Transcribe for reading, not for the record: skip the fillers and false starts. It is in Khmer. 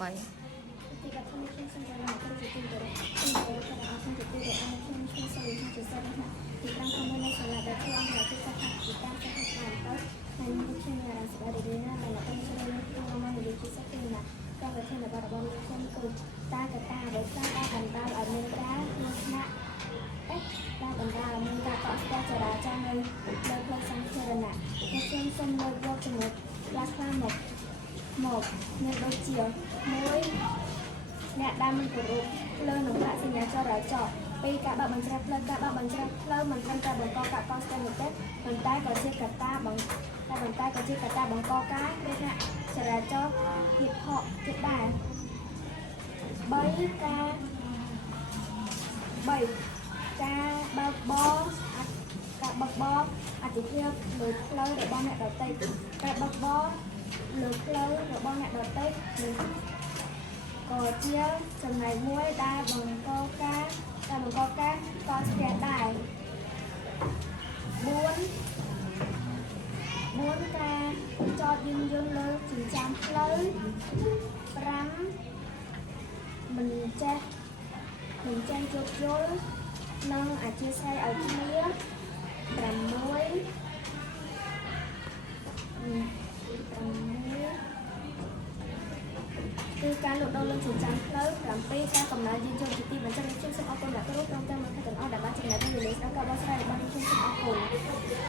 3ទីបាត់ខ្ញុំខ្ញុំសូមជម្រាបទៅជាទីគោរពខ្ញុំគោរពដល់អស់ជនទទួលដែលខ្ញុំសូមសូមជាសិស្សណាទី5ខាងមុននៃសាលាដែលខ្ញុំមកទីសិស្សទីតាមសិស្សខាងទៅហើយខ្ញុំមានអារម្មណ៍ស្អាតរីណាដែលខ្ញុំជ្រើសរើសក្នុងមកនិយាយជាសិស្សទីណាក៏ប្រធានបទរបស់ខ្ញុំគឺតាកតាដោយសារតែបណ្ដាលឲ្យមានការគ្រោះថ្នាក់ដែលបណ្ដាលឲ្យមានការកកស្ទះចរាចរណ៍នៅលើផ្លូវសាធារណៈខ្ញុំសូមលើកយកចំណុចខ្លះៗមកមានដូចជា1អ្នកដែលមិនគោរពលើនឹងប្រាក់សញ្ញាចរាចរណ៍2ការបើកបញ្ច្រាស់ផ្លូវការបើកបញ្ច្រាស់ផ្លូវមិនត្រឹមតែបង្កការកកស្ទះនោះទេប៉ុន្តែក៏ជាកត្តាបង្កការគ្រោះថ្នាក់ចរាចរណ៍ទៀតផងទៀតដែរ3ការបើកបរអតិភិបលើផ្លូវរបស់អ្នកដទៃការបើកបរលើផ្លូវរបស់អ្នកដទៃក៏ជាចំណែកមួយដែលបង្កការកកស្ទះដែរ4ការចតយានយន្តលើចិញ្ចើមផ្លូវ5មិនចេះយោគយល់និងអធិស្ឋានឲ្យគ្នា6គឺការលក់ដូរលើចិញ្ចើមផ្លូវ7ការកំណើតយានយន្តជាទីបញ្ចប់ខ្ញុំសូមអរគុណអ្នកគ្រូព្រមទាំងអ្នកទាំងអស់ដែលបានចំណាយពេលវេលាស្ដាប់ការបកស្រាយរបស់ខ្ញុំសូមអរគុណ